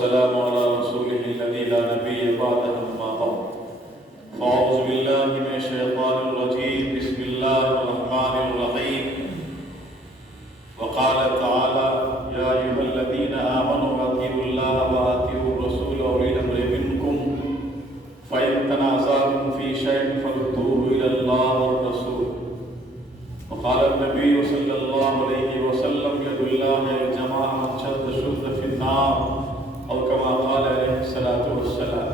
والسلام على رسوله الذي لا نبي بعده أما بعد فأعوذ بالله من الشيطان الرجيم بسم الله الرحمن الرحيم وقال تعالى يا أيها الذين آمنوا أطيعوا الله وأطيعوا الرسول وأولي الأمر منكم فإن تنازعتم في شيء فردوه إلى الله والرسول وقال النبي صلى الله عليه وسلم يد الله الجماعة من شد شد في النار أو كما قال عليه الصلاة والسلام۔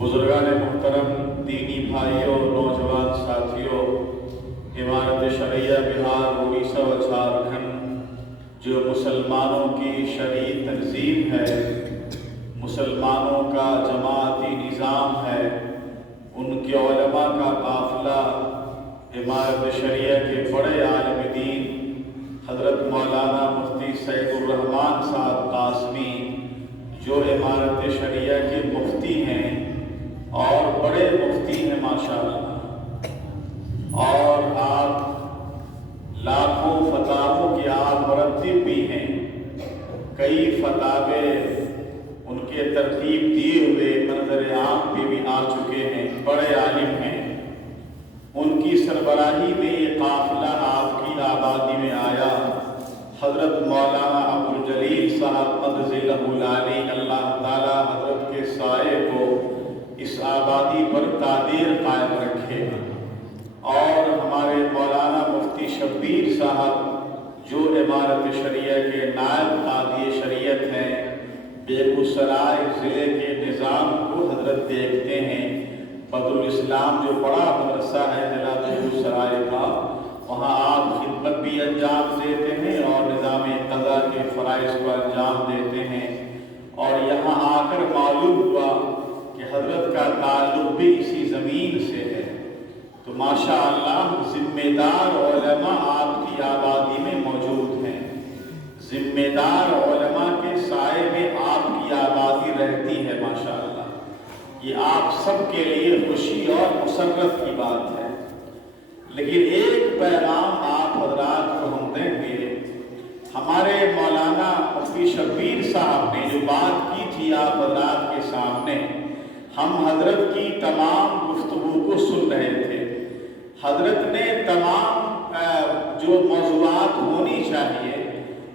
بزرگان محترم، دینی بھائیوں، نوجوان ساتھیوں، امارت شرعیہ بہار، اڑیسہ و جھارکھنڈ جو مسلمانوں کی شرعی تنظیم ہے، مسلمانوں کا جماعتی نظام ہے، ان کے علماء کا قافلہ امارت شریعہ کے بڑے عالم دین حضرت مولانا مفتی سعید الرحمان صاحب قاسمی جو امارت شریعہ کے مفتی ہیں اور بڑے مفتی ہیں ماشاءاللہ، اور آپ لاکھوں فتاووں کے آپ مرتب بھی ہیں، کئی فتاوے ان کے ترتیب دیے ہوئے منظر عام پہ بھی آ چکے ہیں، بڑے عالم ہیں۔ ان کی سربراہی میں یہ قافلہ آپ کی آبادی میں آیا۔ حضرت مولانا عبدالجلیل صاحب قدس العالی، اللہ تعالیٰ حضرت کے سائے کو اس آبادی پر تعدیر قائم رکھے، اور ہمارے مولانا مفتی شبیر صاحب جو امارت شریعہ کے نائب قاضی شریعت ہیں، بیگوسرائے ضلع کے نظام کو حضرت دیکھتے ہیں۔ بدر الاسلام جو بڑا مدرسہ ہے ضلع بیگوسرائے کا، وہاں آپ خدمت بھی انجام دیتے ہیں اور نظام قضا کے فرائض کو انجام دیتے ہیں، اور یہاں آ کر معلوم ہوا کہ حضرت کا تعلق بھی اسی زمین سے ہے۔ تو ماشاءاللہ ذمہ دار علماء آپ کی آبادی میں موجود ہیں، ذمہ دار علماء کے سائے میں آپ کی آبادی رہتی ہے ماشاءاللہ۔ یہ آپ سب کے لیے خوشی اور مسرت کی بات ہے۔ لیکن ایک پیغام آپ حضرات کو ہم دیں گے۔ ہمارے مولانا مفتی شبیر صاحب نے جو بات کی تھی آپ حضرات کے سامنے، ہم حضرت کی تمام گفتگو کو سن رہے تھے۔ حضرت نے تمام جو موضوعات ہونی چاہیے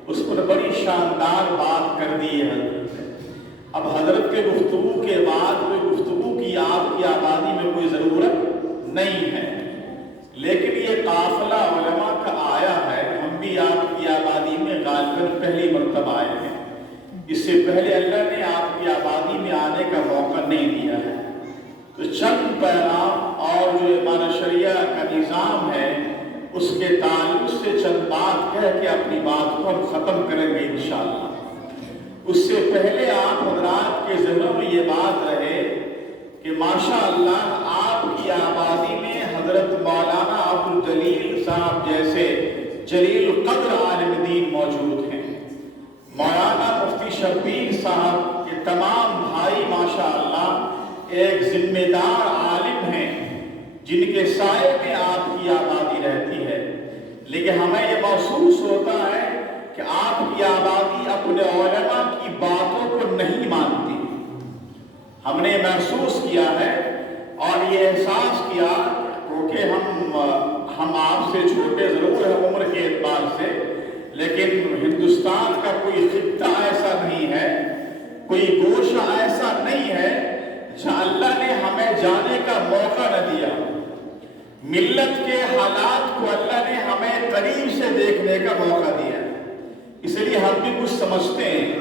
اس پر بڑی شاندار بات کر دی ہے حضرت نے۔ اب حضرت کے گفتگو کے بعد کوئی گفتگو کی آپ کی آبادی میں کوئی ضرورت نہیں ہے، لیکن یہ قافلہ علماء کا آیا ہے۔ ہم بھی آپ کی آبادی میں غالباً پہلی مرتبہ آئے ہیں، اس سے پہلے اللہ نے آپ کی آبادی میں آنے کا موقع نہیں دیا ہے۔ تو چند پیغام اور جو امارت شریعہ کا نظام ہے اس کے تعلق سے چند بات کہہ کے اپنی بات کو ہم ختم کریں گے انشاءاللہ۔ اس سے پہلے آپ حضرات کے ذہنوں میں یہ بات رہے کہ ماشاءاللہ آپ کی آبادی میں حضرت مولانا عبدالجلیل صاحب جیسے جلیل القدر عالم دین موجود ہیں، مولانا مفتی شبیر صاحب کے تمام بھائی ماشاءاللہ ایک ذمہ دار عالم ہیں جن کے سائے میں آپ کی آبادی رہتی ہے، لیکن ہمیں یہ محسوس ہوتا ہے کہ آپ کی آبادی اپنے علماء کی باتوں کو نہیں مانتی۔ ہم نے محسوس کیا ہے اور یہ احساس کیا، کیونکہ ہم آپ سے چھوٹے ضرور ہیں عمر کے اعتبار سے، لیکن ہندوستان کا کوئی خطہ ایسا نہیں ہے، کوئی گوشہ ایسا نہیں ہے جہاں اللہ نے ہمیں جانے کا موقع نہ دیا۔ ملت کے حالات کو اللہ نے ہمیں قریب سے دیکھنے کا موقع دیا، اس لیے ہم بھی کچھ سمجھتے ہیں۔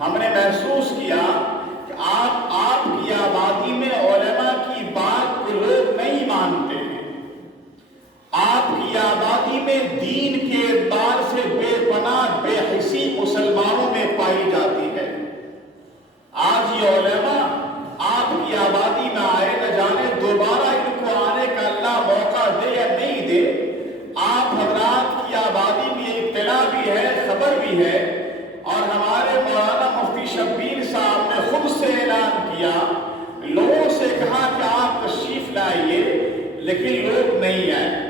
ہم نے محسوس کیا کہ آپ کی آبادی میں علماء کی بات کو لوگ نہیں مانتے ہیں، آپ کی آبادی میں دین کے اعتبار سے بے پناہ بے حسی مسلمانوں میں پائی جاتی ہے۔ آج یہ علماء آپ کی آبادی میں آئے، نہ جانے دوبارہ ان کو آنے کا اللہ موقع دے یا نہیں دے۔ آپ حضرات کی آبادی میں اطلاع بھی ہے، خبر بھی ہے، اور ہمارے مولانا مفتی شبیر صاحب نے خود سے اعلان کیا، لوگوں سے کہا کہ آپ تشریف لائیے، لیکن لوگ نہیں آئے۔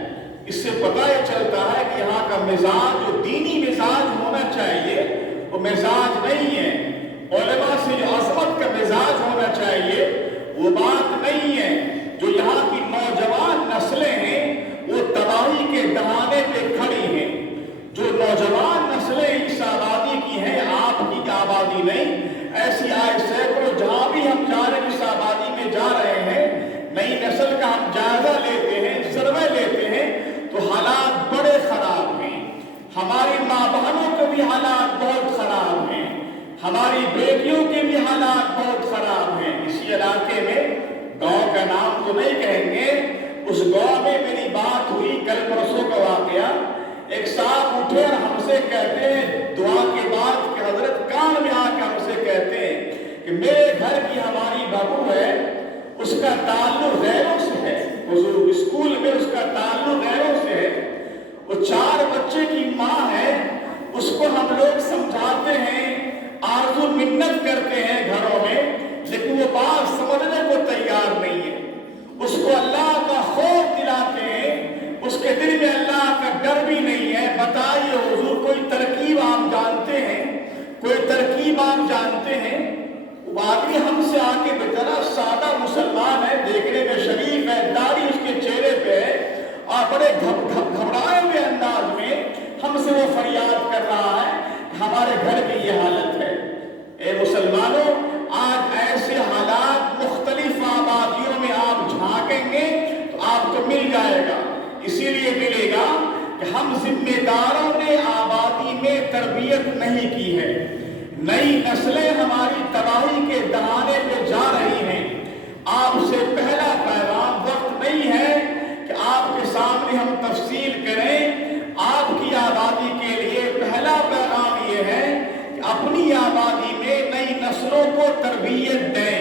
اس سے پتہ یہ چلتا ہے کہ یہاں کا مزاج جو دینی مزاج ہونا چاہیے وہ مزاج نہیں ہے۔ علماء آبادی نہیں، ایسی آئے سینکڑوں جہاں بھی ہم جا رہے ہیں، جس آبادی میں جا رہے ہیں، نئی نسل کا ہم جائزہ لیتے ہیں، سروے لیتے ہیں تو حالات بڑے خراب ہیں۔ ہماری ماں بہنوں کے بھی حالات بہت خراب ہیں، ہماری بیٹیوں کے بھی حالات بہت خراب ہیں۔ اسی علاقے میں، گاؤں کا نام تو نہیں کہیں گے، اس گاؤں میں میری بات ہوئی کل پرسوں کا واقعہ۔ ایک صاحب اٹھے اور ہم سے کہتے ہیں دعا کے بعد کہ حضرت کان میں آ کے ہم سے کہتے ہیں کہ میرے گھر کی ہماری بہو ہے، اس کا تعلق غیروں سے ہے، حضور اسکول میں اس کا تعلق غیروں سے ہے، وہ 4 بچے کی ماں ہے، اس کو ہم لوگ سمجھاتے ہیں، آرزو منت کرتے ہیں گھروں میں، لیکن وہ بات سمجھنے کو تیار نہیں ہے۔ اس کو اللہ کا خوف دلاتے ہیں، اس کے دل میں اللہ کا ڈر بھی نہیں ہے۔ بتائیے حضور، کوئی ترکیب آپ جانتے ہیں؟ کوئی ترکیب آپ جانتے ہیں؟ آدمی ہم سے آگے بیچارہ سادہ مسلمان ہے، دیکھنے میں شریف ہے، داڑھی اس کے چہرے پہ ہے، اور بڑے گھبرائے ہوئے انداز میں ہم سے وہ فریاد کر رہا ہے کہ ہمارے گھر کی یہ حالت ہے۔ اے مسلمانوں، آج ایسے حالات مختلف آبادیوں میں آپ جھانکیں گے تو آپ کو مل جائے گا۔ اسی لیے ملے گا کہ ہم ذمہ داروں نے آبادی میں تربیت نہیں کی ہے، نئی نسلیں ہماری تباہی کے دہانے پہ جا رہی ہیں۔ آپ سے پہلا پیغام، وقت نہیں ہے کہ آپ کے سامنے ہم تفصیل کریں، آپ کی آبادی کے لیے پہلا پیغام یہ ہے کہ اپنی آبادی میں نئی نسلوں کو تربیت دیں،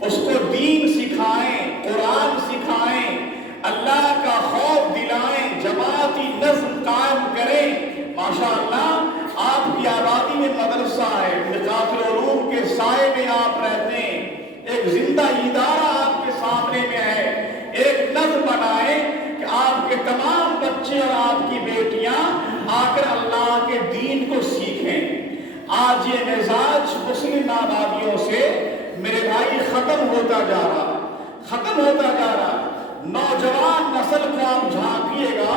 اس کو دین سکھائیں، قرآن سکھائیں، اللہ کا خوف دلائیں، جماعتی نظم قائم کریں۔ ماشاءاللہ آپ کی آبادی میں مدرسہ ہے، نقاط العلوم کے سائے میں آپ رہتے ہیں، ایک زندہ ادارہ آپ کے سامنے میں ہے۔ ایک نظم بنائیں کہ آپ کے تمام بچے اور آپ کی بیٹیاں آ کر اللہ کے دین کو سیکھیں۔ آج یہ مزاج مسلم آبادیوں سے میرے بھائی ختم ہوتا جا رہا، ختم ہوتا جا رہا۔ نوجوان نسل کو آپ جھانکیے گا،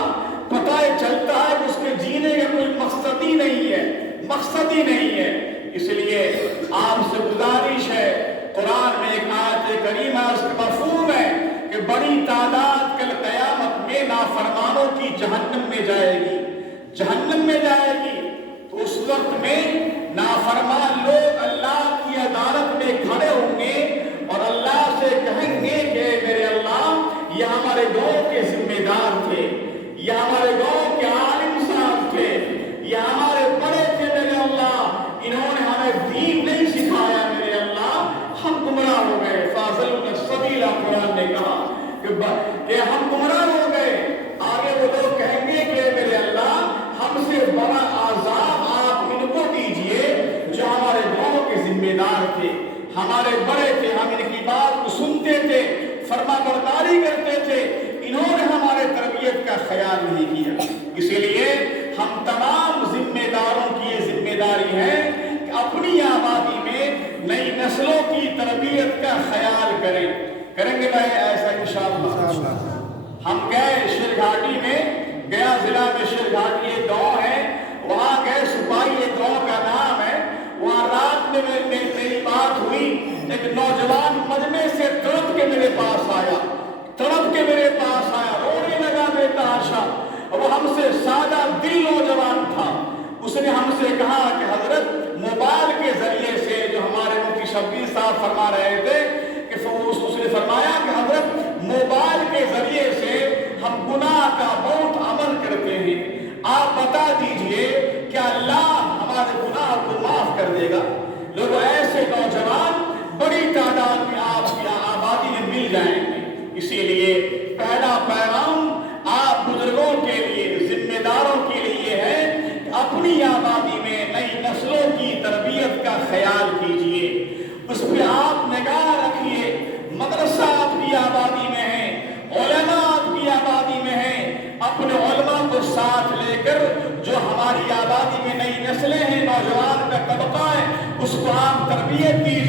پتہ چلتا ہے کہ اس کے جینے کا کوئی مقصد ہی نہیں ہے، مقصد ہی نہیں ہے۔ اس لیے آپ سے گزارش ہے، قرآن میں ایک آیت کریمہ اس کا مفہوم ہے کہ بڑی تعداد کل قیامت میں نافرمانوں کی جہنم میں جائے گی، جہنم میں جائے گی۔ تو اس وقت میں نافرمان لوگ اللہ کی عدالت میں کھڑے ہوں گے اور اللہ سے کہیں گے کہ میرے اللہ، یہ ہمارے گاؤں کے ذمہ دار تھے، یہ ہمارے گاؤں کے عالم صاحب تھے، یہ ہمارے بڑے تھے میرے اللہ، انہوں نے ہمیں دین نہیں سکھایا میرے اللہ، ہم گمراہ ہو گئے۔ فاضل السبیل، قرآن نے کہا کہ ہم گمراہ ہو گئے۔ آگے وہ لوگ کہیں گے کہ میرے اللہ، ہم سے بڑا عذاب آپ ان کو دیجئے جو ہمارے گاؤں کے ذمہ دار تھے، ہمارے بڑے تھے، ہم ان کی بات کو سنتے تھے، فرما برداری کرتے تھے، انہوں نے ہمارے تربیت کا خیال نہیں کیا۔ اسی لیے ہم تمام ذمہ داروں کی یہ ذمہ داری ہے کہ اپنی آبادی میں نئی نسلوں کی تربیت کا خیال کریں۔ کریں گے بھائی ایسا انشاءاللہ۔ ہم گئے شیرگھاٹی میں، گیا ضلع میں شیرگھاٹی ایک گاؤں ہے، وہاں گئے، سپاہی ایک گاؤں کا نام ہے۔ وہاں رات میں میری بات ہوئی، ایک نوجوان مجمع سے تڑپ کے میرے پاس آیا، تڑپ کے میرے پاس آیا، رونے لگا بے تحاشا۔ وہ ہم سے سادہ دل نوجوان تھا، اس نے ہم سے کہا کہ حضرت، موبائل کے ذریعے سے جو ہمارے مفتی شبیر صاحب فرما رہے تھے کہ اس نے فرمایا کہ حضرت، موبائل کے ذریعے سے ہم گناہ کا بہت عمل کرتے ہیں، آپ بتا دیجئے کہ اللہ ہمارے گناہ کو معاف کر دے گا۔ لوگ ایسے نوجوان بڑی تعداد میں آپ کی آبادی میں مل جائیں گے۔ اسی لیے پہلا پیغام آپ بزرگوں کے لیے، ذمہ داروں کے لیے ہے کہ اپنی آبادی میں نئی نسلوں کی تربیت کا خیال کیجئے، اس پہ آپ نگاہ رکھیے۔ مدرسہ آپ کی آبادی میں ہے، علماء آپ کی آبادی میں ہیں، اپنے علماء کو ساتھ لے کر جو ہماری آبادی میں نئی نسلیں ہیں، نوجوان کا طبقہ ہے، اس کو آپ تربیت دیجیے۔